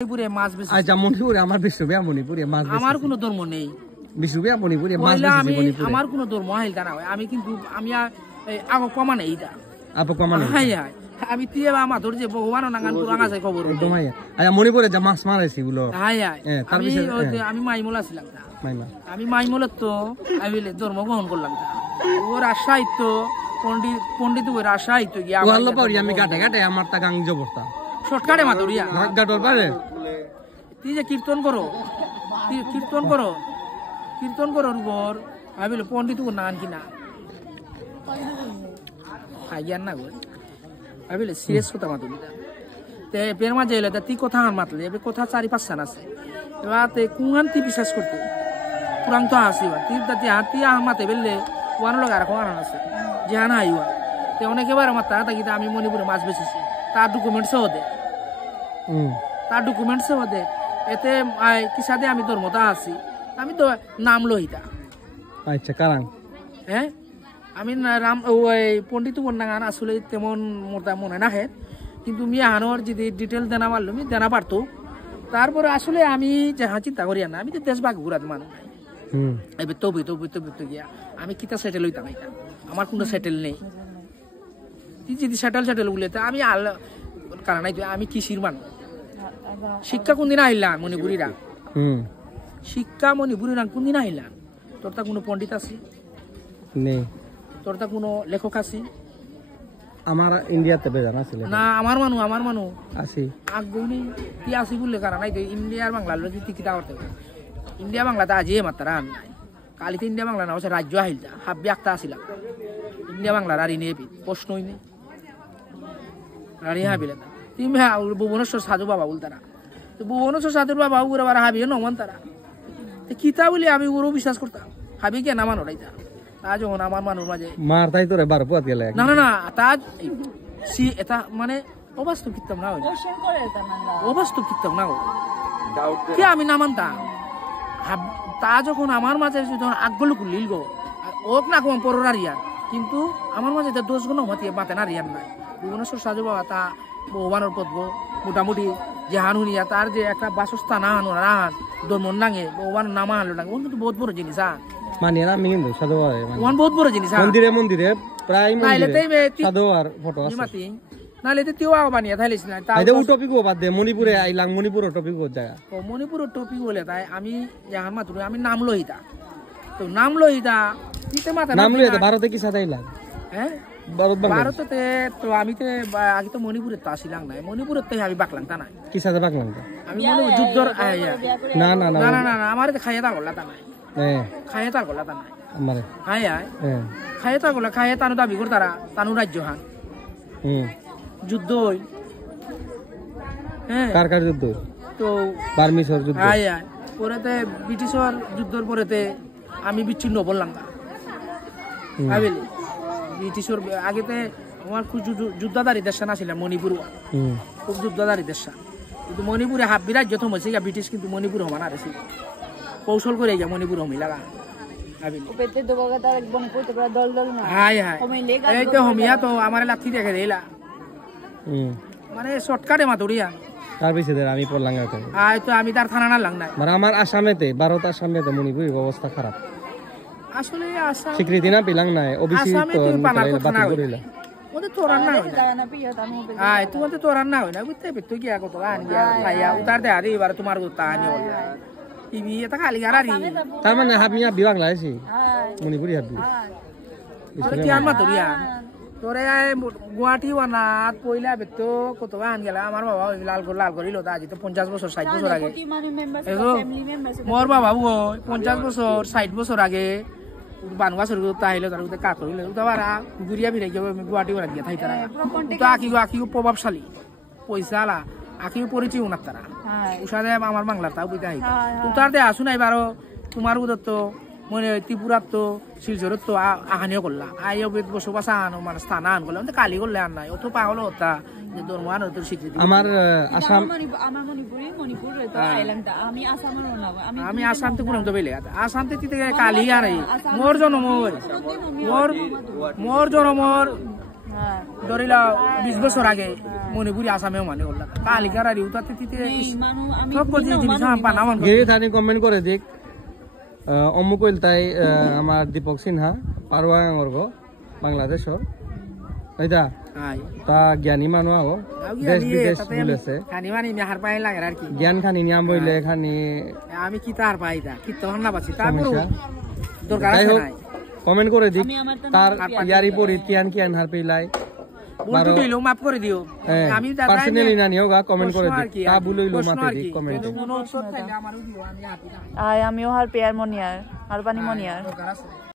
মণিপুরে মাছ বেশি। আচ্ছা মণিপুরে আমার বিশ্ববিয়া মণিপুরে মাছ বেশি। আমার কোনো ধর্ম নেই। বিশ্ববিয়া মণিপুরে মাছ বেশি মণিপুরে। আমার কোনো ধর্ম হাইল না হয়। আমি কিন্তু আমি আগো কমা নেই এটা। আপু কমা নেই। High high. আমি তিয়ে বা আমার ধরে যে ভগবান নাগান পুরাং আছে খবর। একদম হাই। আচ্ছা মণিপুরে যে মাছ মারাইছি বলো। High high. আমি মাইমুলা ছিলাম না। মাইমা। আমি মাইমুলা তো আমি ধর্ম গ্রহণ করলাম না। ওর আশাইতো পণ্ডিত ওর আশাইতো গিয়া। ওয়াল্লা পারি আমি গাটে গাটে আমার তা গাং জবরতা। শর্টকাটে মাতরিয়া। গাটর পারে। তুই যে কীর্তন করো কীর্তন করো উপর ভাবিল পণ্ডিত নান কিনা জ্ঞান না গো ভাবিলে সিরিয়াস কথা মাতুলি তে বের মাঝে এলে তুই কথা হান মাতলে এবার কথা 4-5 সান আছে এবার তে কুঙান তুই বিশ্বাস করতে পুরাং তো আসিবা তুই তাতে হাতি আহ মাতে বেললে ওয়ান লগা রাখো আনান আছে জানা আইবা তে অনেকে বার আমার তা গীতা আমি মণিপুরে মাছ বেচেছি তার ডকুমেন্টসও দে এতে কি সাথে আমি ধর্মতা আছি আমি তো নাম লইতা আচ্ছা কারণ হ্যাঁ আমি রাম ওই পণ্ডিত বন্যাগান আসলে তেমন মোটা মনে না হে কিন্তু মি আনোর যদি ডিটেল দেনা পারলো মি দেনা পারতো তারপরে আসলে আমি যাহা চিন্তা করি না আমি তো দেশ ভাগ ঘুরাতে মানুষ এবার তবু গিয়া আমি কিতা সেটেল হইতাম এটা আমার কোনো সেটেল নেই তুই যদি সেটেল বলে তা আমি কারণ আমি কৃষির মানুষ শিক্ষা কোনদিন আইলা মণিপুরীরা শিক্ষা মণিপুরীরা কোনদিন আইলা তোর তা কোনো পণ্ডিত আছে নেই তোর তা কোনো লেখক আছে আমার ইন্ডিয়াতে বেজানা ছিল না আমার মানু আসি আগ্রহ নেই তুই আসি বললে কারণ নাই ইন্ডিয়ার বাংলা তুই কিতা করতে ইন্ডিয়া বাংলাতে আজিয়ে মাত্রা আমি নাই কালিতে ইন্ডিয়া বাংলা না হচ্ছে রাজ্য আহিলটা হাব্বি আঁকতা আসিলাম ইন্ডিয়া বাংলার আর ইনে প্রশ্নই নেই আর হাবিলে তুমি ভুবনেশ্বর সাধু বাবা বলতারা তো ভুবনেশ্বর সাধুর বাবা ওরা আবার হাবিয়ে নমান তারা কিতা বলি আমি ওরও বিশ্বাস করতাম হাবি কে নামান ওরাইতা তা যখন আমার মানুষ মাঝে মার তাই তোরে বার পুয়াত গেলে না তা এটা মানে অবাস্তব কিতাম না অবাস্তব কিতাম না কে আমি নামানতাম তা যখন আমার মাঝে যখন আগ্রহ লিল গো ওক না কম পরোরা রিয়ান কিন্তু আমার মাঝে 10 গুণ মাতিয়ে মাতে না রিয়ান নাই ভুবনেশ্বর সাধু বাবা তা ভগবানের পদ মোটামুটি যে হানুনিয়া তার যে একটা বাসস্থান আহান ধর্ম নাঙে ভগবানের নাম আনলো না ওন কিন্তু বহুত বড় জিনিস মানে না আমি কিন্তু সাধু ওন বহুত বড় জিনিস মন্দিরে প্রায় মন্দিরে সাধু আর ফটো আছে মাতি নালে তে তিও বানিয়া থাইলিস না তা এটা টপিক বাদ দে মণিপুরে আইলাম মণিপুর টপিক জায়গা ও মণিপুর টপিক বলে তাই আমি জাহান মাত্র আমি নাম লইতা তো নাম লইতা কিতে মাথা নাম লইতা ভারতে কি সাথে আইলা হ্যাঁ ভারততে তো আমি তো আগে তো মণিপুরে তো আসিলাম না মণিপুরের তো আমি বাকলাম তা নাই কি সাথে বাকলাম আমি মনে যুদ্ধর না আমার খাইয়ে তা করলা তা নাই খাইয়ে তা করলা তা নাই আমারে খাইয়ে তা করলা খাইয়ে তানু দাবি কর তারা তানু রাজ্য হান যুদ্ধ হই হ্যাঁ কার যুদ্ধ তো বার্মিসর যুদ্ধ পরেতে ব্রিটিশর যুদ্ধর পরেতে আমি বিচ্ছিন্ন বললাম না ভাবিলি ব্রিটিশর আগেতে আমার খুব যুদ্ধদারি দেশ না ছিল মণিপুর খুব যুদ্ধদারি দেশ কিন্তু মণিপুরে হাব্বি রাজ্য তো হয়েছে ব্রিটিশ কিন্তু মণিপুর হমান আর কৌশল করে গিয়া মণিপুর হমি লাগা এই তো হমিয়া তো আমার লাথি দেখে দিলা মানে শর্টকাটে মাতুরিয়া তার পিছে আমি পড়লাম তো আমি তার থানা না লাং নাই মানে আমার আসামেতে ভারত আসামেতে মণিপুরের অবস্থা খারাপ আসলে আসাম স্বীকৃতি না পেলাম না ওবিসি তো বাতিল করিলা ওদের তোরান না হয় না তুই ওদের তোরান না হয় না বুঝতে পেতো কি কত আন গিয়া খাইয়া উতার দে আরে এবার তোমার তো আনি হল টিভি এটা খালি গারারি তার মানে হাবিয়া বিভাগ লাইছি মণিপুরি হাবি কি আন মাতুরিয়া তোরে গুয়াহাটি ওয়ানাত পয়লা বেতো কত আন গেলা আমার বাবা লাল করিল তা আজি তো 50 বছর 60 বছর আগে মোর বাবা 50 বছর 60 বছর আগে বানুয়া সরগো তাইলে তার কা করিল তারা গুরিয়া বিরে গিয়ে গুয়াহাটি ওরা গিয়া থাইতারা তো আকিগো প্রভাবশালী পয়সালা আকিও পরিচয় উনার তারা উসাদে আমার বাংলার তাও বুঝতে হয় উতার দে আসু নাই বারো তোমার উদর তো মনে ত্রিপুরার তো শিলচরের তো আহানিও করলা আই বসবাস আনো মানে স্থান আন করলাম কালি করলে আর নাই অত পাগল হতা যে ধর্ম আনো তোর স্বীকৃতি আমার আসাম আমি আসাম থেকে কোনো বেলে আসাম থেকে কালি আর মোর জনমর ধরিলা 20 বছর আগে মণিপুরি আসামেও মানে ওলা কালিকার আর ইউতাতে তিতে সব কিছু জিনিস পানা মান গেরি থানি কমেন্ট করে দিক অমুক তাই আমার দীপক সিনহা পারওয়াঙ্গর গো বাংলাদেশর এইটা তা জ্ঞানী মানুষ আগো দেশ বিদেশ বলেছে খানি মানে হার পাই লাগে আর কি জ্ঞান খানি নিয়াম বইলে খানি আমি কি তার পাই দা কি তখন না পাচ্ছি তারপর দরকার আছে নাই কমেন্ট করে দিক তার ইয়ারি পরি কিয়ান কিয়ান হার পেলাই বলতো দিলো মাফ করে দিও আমি তা পার্সোনালি না নিও গা কমেন্ট করে দিক তা বুলইলো মাফে দিক কমেন্ট কোনো উত্তর চাইলে আমারও দিও আমি হাতি আমিও হার পেয়ার মনিয়ার আর পানি মনিয়ার